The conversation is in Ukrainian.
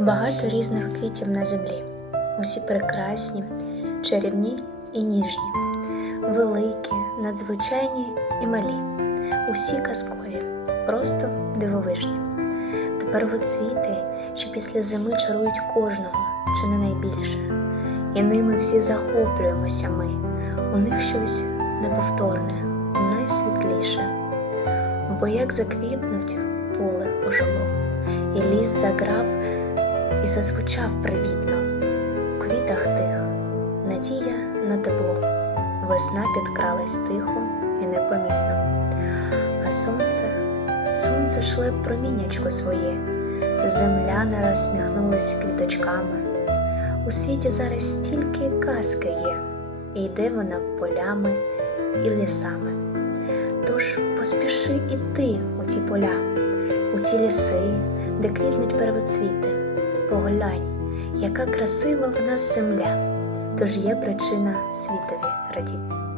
Багато різних квітів на землі, усі прекрасні, чарівні і ніжні, великі, надзвичайні і малі, усі казкові, просто дивовижні. Та первоцвіти, що після зими чарують кожного, чи не найбільше, і ними всі захоплюємося ми, у них щось неповторне, найсвітліше. Бо як заквітнуть поле ожило, і ліс заграв і зазвучав привітно. У квітах тих надія на тепло, весна підкралась тихо і непомітно. А сонце, сонце шле проміннячко своє, земля нараз сміхнулась квіточками. У світі зараз стільки казки є, і йде вона полями і лісами. Тож поспіши іти у ті поля, у ті ліси, де квітнуть первоцвіти. Поглянь, яка красива в нас земля, тож є причина світові радіти.